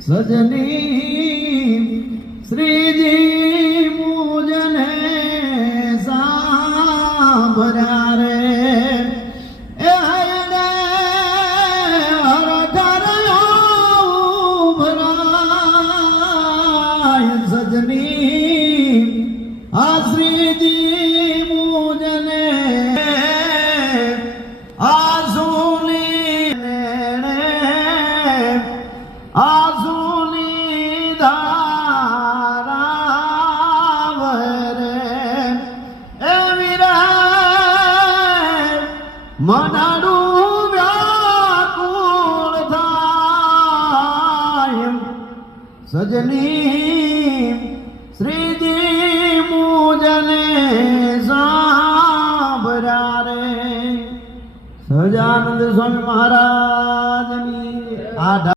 સજની શ્રીજી મુજને સાંભળ્યા રે સજની આ શ્રીજી મનાડું વ્યાકુળ થાય. સજની શ્રીજી મૂજને સાંભળ્યા રે. સહજાનંદ સ્વામી મહારાજની આ